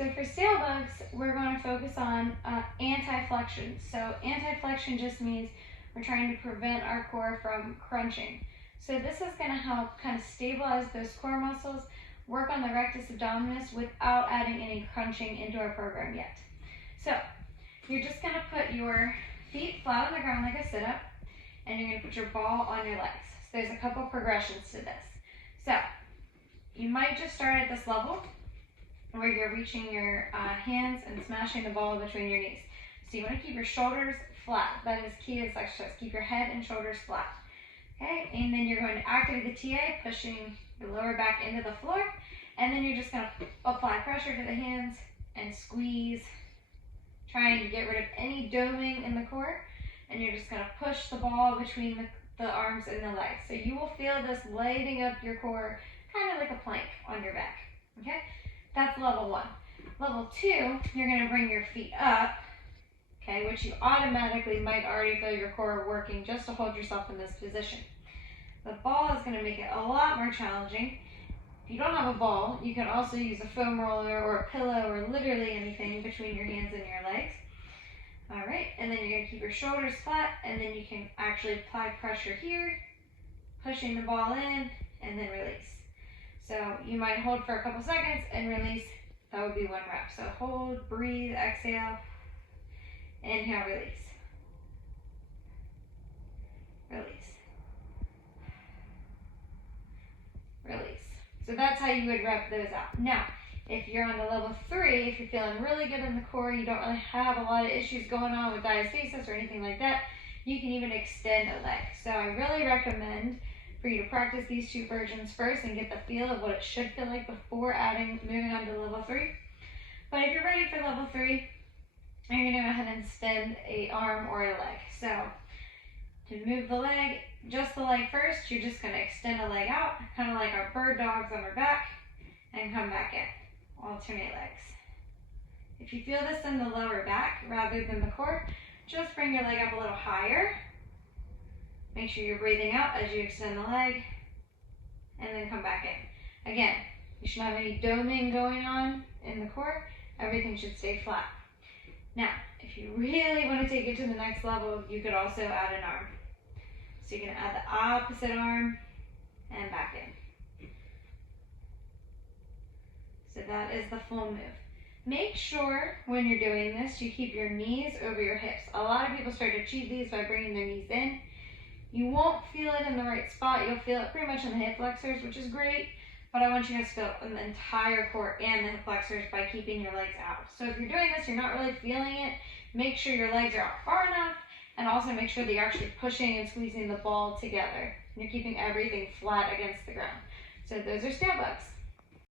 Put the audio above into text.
So for sail bugs, we're going to focus on anti-flexion. So anti-flexion just means we're trying to prevent our core from crunching. So this is going to help kind of stabilize those core muscles, work on the rectus abdominis without adding any crunching into our program yet. So you're just going to put your feet flat on the ground like a sit-up, and you're going to put your ball on your legs. So there's a couple progressions to this. So you might just start at this level where you're reaching your hands and smashing the ball between your knees. So you want to keep your shoulders flat. That is key to this exercise. Keep your head and shoulders flat. Okay, and then you're going to activate the TA, pushing your lower back into the floor, and then you're just going to apply pressure to the hands and squeeze, trying to get rid of any doming in the core, and you're just going to push the ball between the arms and the legs. So you will feel this lighting up your core, kind of like a plank on your back. Okay, that's level 1. Level 2, you're going to bring your feet up, okay, which you automatically might already feel your core working just to hold yourself in this position. The ball is going to make it a lot more challenging. If you don't have a ball, you can also use a foam roller or a pillow or literally anything between your hands and your legs. All right, and then you're going to keep your shoulders flat, and then you can actually apply pressure here, pushing the ball in, and then release. So you might hold for a couple seconds and release. That would be 1 rep. So hold, breathe, exhale, inhale, release. Release. Release. So that's how you would rep those out. Now, if you're on the level 3, if you're feeling really good in the core, you don't really have a lot of issues going on with diastasis or anything like that, you can even extend a leg. So I really recommend for you to practice these 2 versions first and get the feel of what it should feel like before moving on to level 3. But if you're ready for level 3, you're going to go ahead and extend an arm or a leg. So to move the leg, just the leg first, you're just going to extend a leg out, kind of like our bird dogs on our back, and come back in. Alternate legs. If you feel this in the lower back rather than the core, just bring your leg up a little higher. Make sure you're breathing out as you extend the leg, and then come back in. Again, you shouldn't have any doming going on in the core. Everything should stay flat. Now, if you really want to take it to the next level, you could also add an arm. So you're going to add the opposite arm and back in. So that is the full move. Make sure when you're doing this, you keep your knees over your hips. A lot of people start to achieve these by bringing their knees in. You won't feel it in the right spot. You'll feel it pretty much in the hip flexors, which is great, but I want you guys to feel it in the entire core and the hip flexors by keeping your legs out. So if you're doing this, you're not really feeling it, make sure your legs are out far enough, and also make sure that you're actually pushing and squeezing the ball together. You're keeping everything flat against the ground. So those are sail bugs.